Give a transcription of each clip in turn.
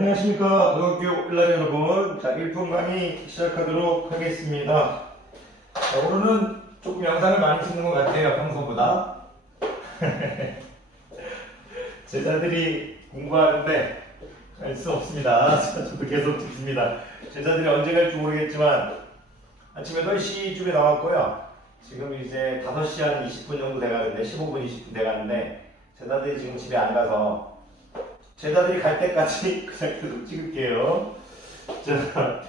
안녕하십니까. 고등학교 1년 여러분. 자 1분 강의 시작하도록 하겠습니다. 자, 오늘은 조금 영상을 많이 찍는 것 같아요 평소보다. 제자들이 공부하는데 갈 수 없습니다. 저도 계속 찍습니다. 제자들이 언제 갈지 모르겠지만 아침에 8시쯤에 나왔고요. 지금 이제 5시 한 20분 정도 돼가는데 15분 20분 돼가는데 제자들이 지금 집에 안 가서 제자들이 갈 때까지 그냥 계속 찍을게요. 자,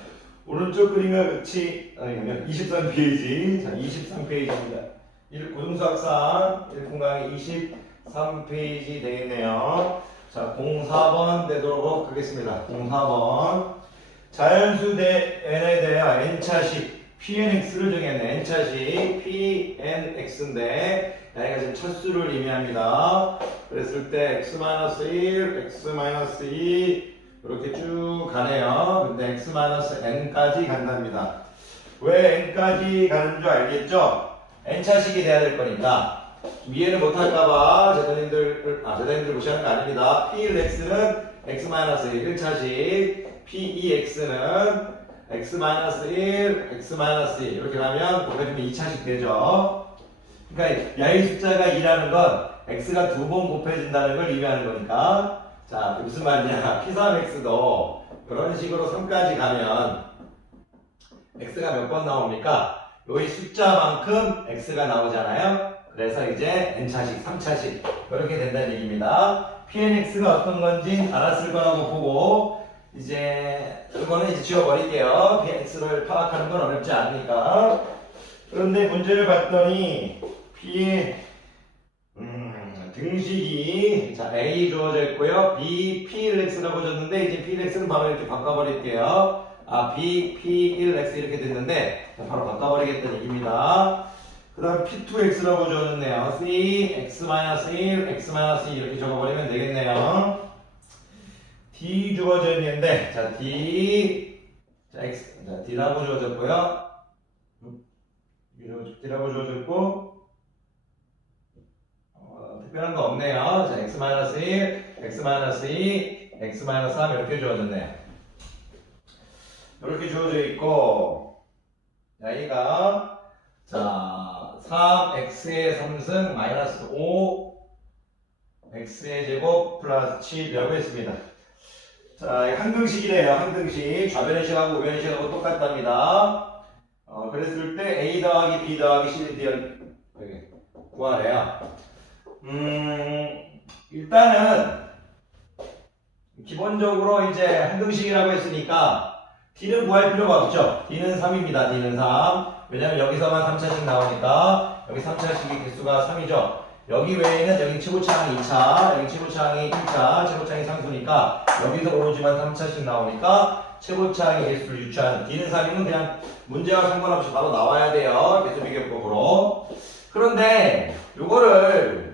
오른쪽 그림과 같이, 아니, 23페이지. 자, 23페이지입니다. 1, 고등수학상 1공강이 23페이지 되겠네요. 자, 04번 되도록 하겠습니다. 04번. 자연수 대 n에 대하여 n차식 pnx를 정했네. n차식 pnx인데 여기가 지금 첫 수를 의미합니다. 그랬을 때 x-1, x-2 이렇게 쭉 가네요. 근데 x-n까지 간답니다. 왜 n까지 가는 줄 알겠죠? n차식이 돼야 될 거니까 좀 이해를 못할까봐 제자님들, 아, 제자님들 무시하는 거 아닙니다. p1x는 x-1 1차식, p2x는 x-1, x-2 이렇게 가면 곱해주면 2차식 되죠. 그러니까 야의 숫자가 2라는 건 x가 두 번 곱해진다는 걸 의미하는 거니까? 자 무슨 말이냐? p3x도 그런 식으로 3까지 가면 x가 몇 번 나옵니까? 여기 숫자만큼 x가 나오잖아요. 그래서 이제 n차식, 3차식 이렇게 된다는 얘기입니다. pnx가 어떤 건지 알았을 거라고 보고 이제 이거는 이제 지워버릴게요. pnx를 파악하는 건 어렵지 않으니까. 그런데 문제를 봤더니 음, 등식이 자 A 주어져 있고요. B P1X라고 줬는데 이제 P1X는 바로 이렇게 바꿔버릴게요. 아 B P1X 이렇게 됐는데 자, 바로 바꿔버리겠다는 얘기입니다. 그 다음 P2X라고 줬네요. C X-1 X-2 이렇게 적어버리면 되겠네요. D 주어져 있는데 자 D 자 X 자 D라고 주어졌고요. 음, D라고 주어졌고 특별한 거 없네요. 자, x-1, x-2, x-3 이렇게 주어졌네요. 이렇게 주어져 있고, 자, 얘가, 자, 3x의 3승 마이너스 5, x의 제곱 플러스 7이라고 했습니다. 자, 한등식이래요. 한등식. 좌변식하고 우변식하고 똑같답니다. 어, 그랬을 때 a 더하기 b 더하기 c를 여기 구하래요. 음, 일단은 기본적으로 이제 한등식이라고 했으니까 D는 구할 필요가 없죠. D는 3입니다. D는 3. 왜냐면 여기서만 3차씩 나오니까 여기 3차식의 개수가 3이죠. 여기 외에는 여기 최고차항이 2차, 여기 최고차항이 1차, 최고차항이 상수니까 여기서 오로지만 3차씩 나오니까 최고차항의 개수를 유추한 D는 3이면 그냥 문제와 상관없이 바로 나와야 돼요. 개수 비교법으로. 그런데 요거를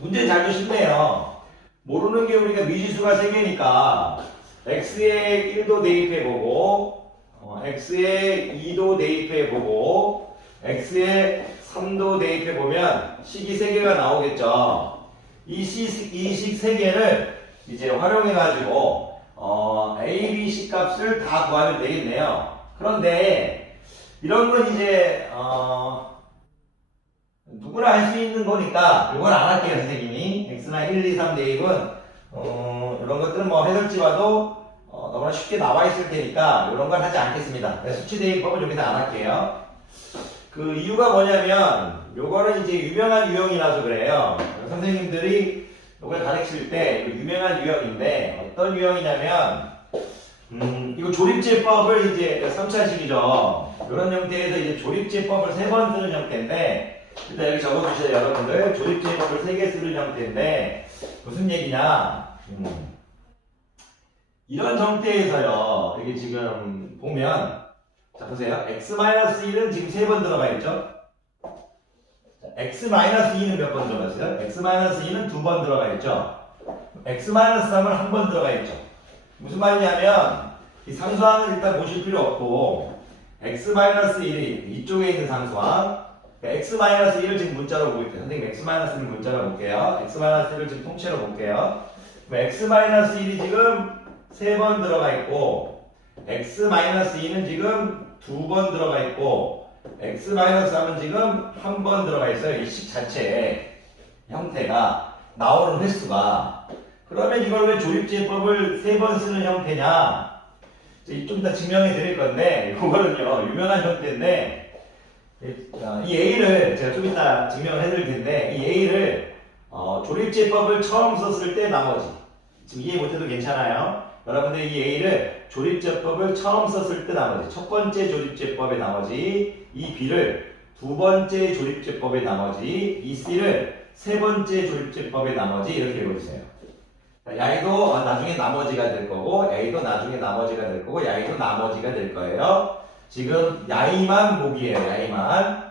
문제 잘 주시네요. 모르는 게 우리가 미지수가 3개니까 x에 1도 대입해보고 어, x에 2도 대입해보고 x에 3도 대입해보면 식이 3개가 나오겠죠. 이 식, 이식 3개를 이제 활용해가지고 어, a, b, c 값을 다 구하면 되겠네요. 그런데 이런 건 이제 어, 누구나 할 수 있는 거니까 이건 안 할게요 선생님이. X나 1, 2, 3 대입은 어, 이런 것들은 뭐 해설지 봐도 어, 너무나 쉽게 나와 있을 테니까 이런 건 하지 않겠습니다. 수치 대입법은 여기서 안 할게요. 그 이유가 뭐냐면 요거는 이제 유명한 유형이라서 그래요. 선생님들이 이걸 가르칠 때그 유명한 유형인데 어떤 유형이냐면 음, 이거 조립제법을 이제 3차식이죠. 이런 형태에서 이제 조립제법을 세 번 쓰는 형태인데 일단 여기 적어주세요 여러분들. 조립제법을 3개 쓰는 형태인데 무슨 얘기냐? 음. 이런 형태에서요 이게 지금 보면 자 보세요. x-1은 지금 3번 들어가 있죠? 자, x-2는 몇 번 들어가 있어요? x-2는 두 번 들어가 있죠? x-3은 한 번 들어가 있죠? 무슨 말이냐면 이 상수항은 일단 보실 필요 없고 x-1이 이쪽에 있는 상수항 x-1을 지금 문자로 보고 있대요. 선생님 x-1을 문자로 볼게요. x-1을 지금 통째로 볼게요. x-1이 지금 세 번 들어가 있고 x-2는 지금 두 번 들어가 있고 x-3은 지금 한 번 들어가 있어요. 이 식 자체의 형태가 나오는 횟수가 그러면 이걸 왜 조립제법을 세 번 쓰는 형태냐? 좀 이따 증명해 드릴 건데 이거는요 유명한 형태인데 어, 이 A를 제가 좀 이따 증명을 해드릴 텐데 이 A를 어, 조립제법을 처음 썼을 때 나머지 지금 이해 못해도 괜찮아요. 여러분들 이 A를 조립제법을 처음 썼을 때 나머지 첫 번째 조립제법의 나머지 이 B를 두 번째 조립제법의 나머지 이 C를 세 번째 조립제법의 나머지 이렇게 읽어주세요. 야이도 어, 나중에 나머지가 될 거고 A도 나중에 나머지가 될 거고 야이도 나머지가 될 거예요. 지금 야이만 목이에요. 야이만.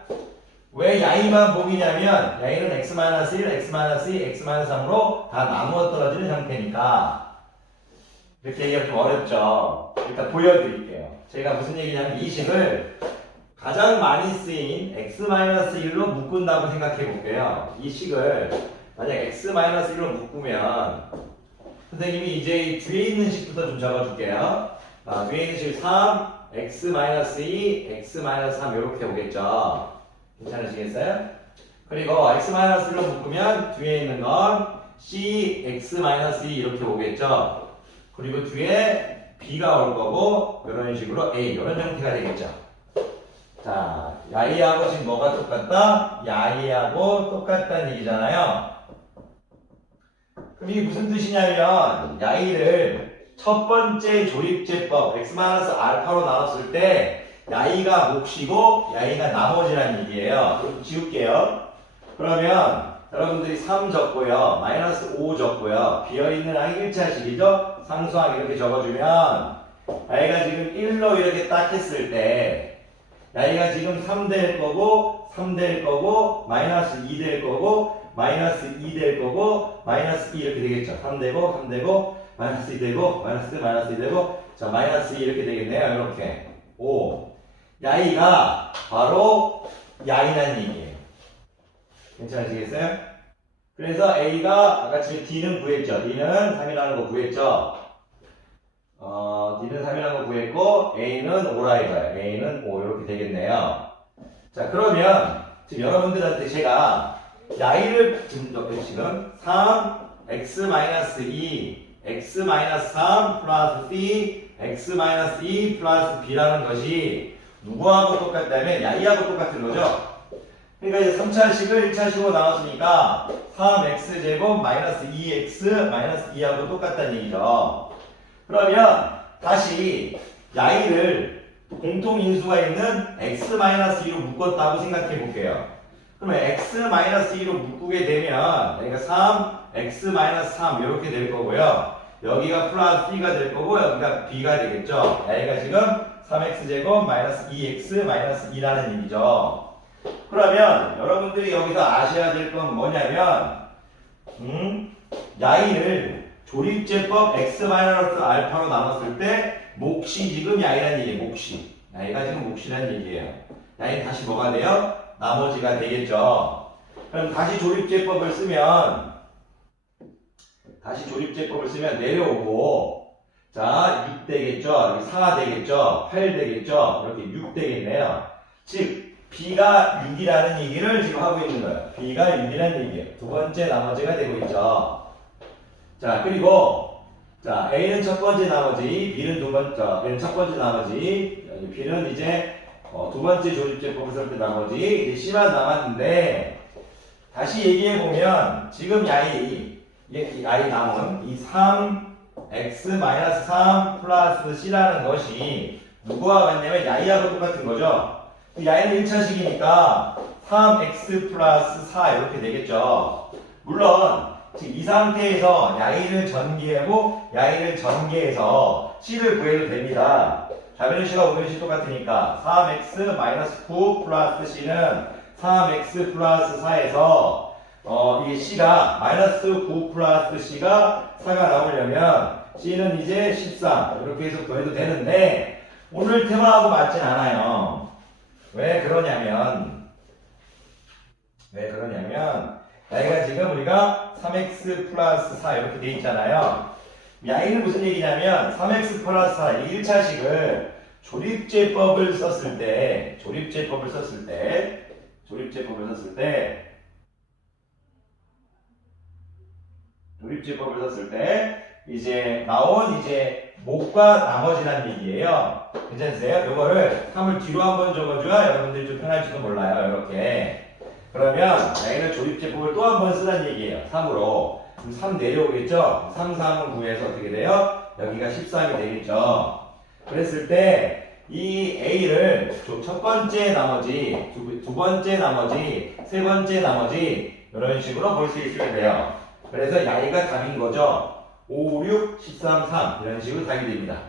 왜 야이만 목이냐면 야이는 x-1, x-2, x-3으로 다 나누어 떨어지는 형태니까 이렇게 얘기하면 좀 어렵죠. 일단 보여드릴게요. 제가 무슨 얘기냐면 이 식을 가장 많이 쓰인 x-1로 묶은다고 생각해 볼게요. 이 식을 만약 x-1로 묶으면 선생님이 이제 이 뒤에 있는 식부터 좀 적어줄게요. 아, 뒤에 있는 식 3, x-2, x-3 이렇게 오겠죠. 괜찮으시겠어요? 그리고 x-1로 묶으면 뒤에 있는 건 c, x-2 이렇게 오겠죠. 그리고 뒤에 b가 올 거고 이런 식으로 a 이런 형태가 되겠죠. 자, 야이하고 지금 뭐가 똑같다? 야이하고 똑같다는 얘기잖아요. 그럼 이게 무슨 뜻이냐면 야이를 첫 번째 조립제법 x-알파로 나눴을 때 야이가 몫이고 야이가 나머지란 얘기예요. 그럼 지울게요. 그러면 여러분들이 3 적고요. 마이너스 5 적고요. 비어있는 항이 1차식이죠. 상수항 이렇게 적어주면 야이가 지금 1로 이렇게 딱 했을 때 야이가 지금 3 될 거고 3 될 거고 마이너스 2 될 거고 마이너스 2 될 거고 마이너스 2 이렇게 되겠죠. 3 되고 3 되고 마이너스 2 되고 마이너스 2 마이너스 2 되고 자 마이너스 2 이렇게 되겠네요. 이렇게 5 야이가 바로 야이라는 얘기예요. 괜찮으시겠어요? 그래서 A가 아까 지금 D는 구했죠. D는 3이라는 거 구했죠. 어, D는 3이라는 거 구했고 A는 5라 이거예요. A는 5 이렇게 되겠네요. 자 그러면 지금 여러분들한테 제가 야이를 지금 지금 3 x-2 x-3 플러스 c x-2 플러스 b라는 것이 누구하고 똑같다면 야이하고 똑같은 거죠. 그러니까 이제 3차식을 1차식으로 나눴으니까 3x제곱 마이너스 2x 마이너스 2하고 똑같다는 얘기죠. 그러면 다시 야이를 공통인수가 있는 x-2로 묶었다고 생각해 볼게요. 그러면 x-2로 묶게 되면 여기가 3, x-3 이렇게 될 거고요. 여기가 플러스 b가 될 거고 여기가 b가 되겠죠. 여기가 지금 3x제곱 마이너스 2x 마이너스 2라는 얘기죠. 그러면 여러분들이 여기서 아셔야 될 건 뭐냐면 음, 야이를 조립제법 x-알파로 나눴을 때 몫이 지금 야이라는 얘기예요. 몫이. 야이가 지금 몫이라는 얘기예요. 야이는 다시 뭐가 돼요? 나머지가 되겠죠. 그럼 다시 조립제법을 쓰면 다시 조립제법을 쓰면 내려오고 자, 6 되겠죠. 4 되겠죠. 8 되겠죠. 이렇게 6 되겠네요. 즉 B가 6이라는 얘기를 지금 하고 있는 거예요. B가 6이라는 얘기예요. 두 번째 나머지가 되고 있죠. 자, 그리고 자, A는 첫 번째 나머지, B는 두 번째, A는 첫 번째 나머지, B는 이제 어, 두 번째 조립제법을 쓸 때 나머지 이제 C만 남았는데 다시 얘기해 보면 지금 야이 이 아이 남은 이 3 x-3 플러스 c라는 것이 누구와 같냐면 야이하고 똑같은 거죠. 야이는 1차식이니까 3x 플러스 4 이렇게 되겠죠. 물론 이 상태에서 야이를 전개하고 야이를 전개해서 c를 구해도 됩니다. 좌변의 c가 우변의 c 똑같으니까 3x 9 플러스 c는 3x 플러스 4에서 어, 이게 C가 마이너스 9 플러스 C가 4가 나오려면 C는 이제 13 이렇게 해서 더해도 되는데 오늘 테마하고 맞진 않아요. 왜 그러냐면 왜 그러냐면 나이가 지금 우리가 3x 플러스 4 이렇게 돼 있잖아요. 야이는 무슨 얘기냐면 3x 플러스 4 1차식을 조립제법을 썼을 때 조립제법을 썼을 때 조립제법을 썼을 때 조립제법을 썼을 때 이제 나온 이제 목과 나머지란 얘기예요. 괜찮으세요? 이거를 3을 뒤로 한번 적어줘야 여러분들이 좀 편할지도 몰라요. 이렇게. 그러면 A는 조립제법을 또 한 번 쓰란 얘기예요. 3으로. 그럼 3 내려오겠죠? 3, 3은 9에서 어떻게 돼요? 여기가 13이 되겠죠? 그랬을 때 이 A를 조- 첫 번째 나머지, 두, 두 번째 나머지, 세 번째 나머지 이런 식으로 볼 수 있으면 돼요. 그래서 야이가 답인 거죠. 5, 6, 13, 3 이런 식으로 답이 됩니다.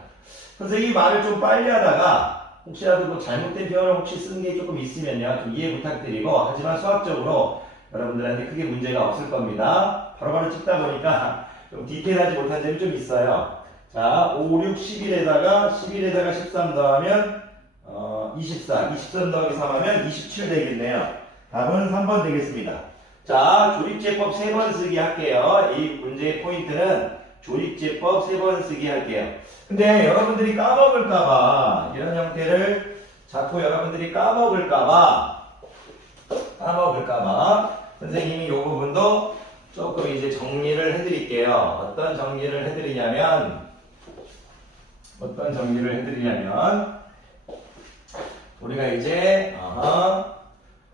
선생님이 말을 좀 빨리 하다가 혹시라도 뭐 잘못된 표현을 혹시 쓴게 조금 있으면요 좀 이해 부탁드리고 하지만 수학적으로 여러분들한테 크게 문제가 없을 겁니다. 바로바로 찍다 보니까 좀 디테일하지 못한 점이 좀 있어요. 자, 5, 6, 11에다가 11에다가 13 더하면 어, 24, 23 더하기 3 하면 27 되겠네요. 답은 3번 되겠습니다. 자, 조립제법 세 번 쓰기 할게요. 이 문제의 포인트는 조립제법 세 번 쓰기 할게요. 근데 여러분들이 까먹을까봐 이런 형태를 자꾸 여러분들이 까먹을까봐 까먹을까봐 선생님이 이 부분도 조금 이제 정리를 해드릴게요. 어떤 정리를 해드리냐면 어떤 정리를 해드리냐면 우리가 이제 어허,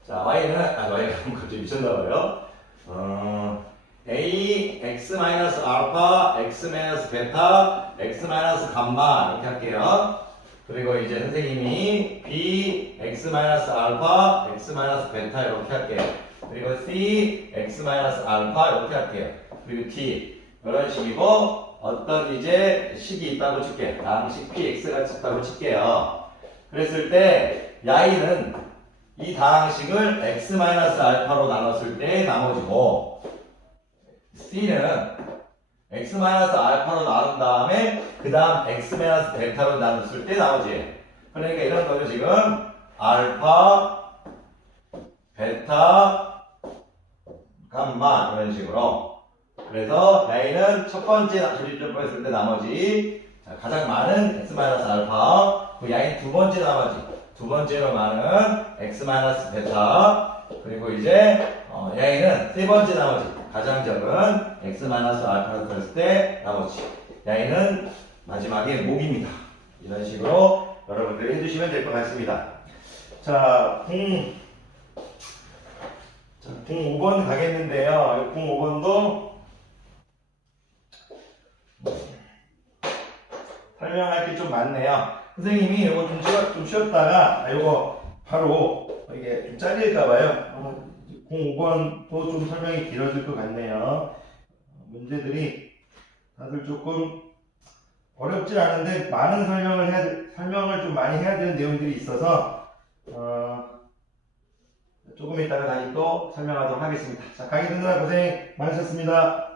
자 y는 아 y가 갑자기 미쳤나봐요. 어, a x 마이너스 알파 x 베타 x 마이너스 감마 이렇게 할게요. 그리고 이제 선생님이 b x 마이너스 알파 x 베타 이렇게 할게요. 그리고 c x 마이너스 알파 이렇게 할게요. 그리고 t 이런 식이고 어떤 이제 식이 있다고 칠게요. 양식 px가 있다고 칠게요. 그랬을 때 야이는 이 다항식을 x 마이너스 알파로 나눴을 때 나머지고 c는 x 마이너스 알파로 나눈 다음에 그 다음 x 마이너스 베타로 나눴을 때 나머지. 그러니까 이런 거죠 지금 알파 베타 감마 이런 식으로. 그래서 야이는 첫 번째 조립점프 했을 때 나머지 자, 가장 많은 x 마이너스 알파 그 야인 두 번째 나머지 두 번째로 많은 x 마이너스 그리고 이제 어, 야인은 세 번째 나머지 가장 적은 x 마이너스 했을 때 나머지. 야인은 마지막에 목입니다. 이런 식으로 여러분들이 해주시면 될 것 같습니다. 자, 궁, 자, 궁 5번 가겠는데요. 궁 5번도 설명할 게 좀 많네요. 선생님이 이거 좀, 쉬었, 좀 쉬었다가, 아, 이거 바로 이게 좀 잘릴까봐요. 어, 05번도 좀 설명이 길어질 것 같네요. 문제들이 다들 조금 어렵지 않은데 많은 설명을 해야, 돼- 설명을 좀 많이 해야 되는 내용들이 있어서, 어, 조금 이따가 다시 또 설명하도록 하겠습니다. 자, 강의 듣느라 고생 많으셨습니다.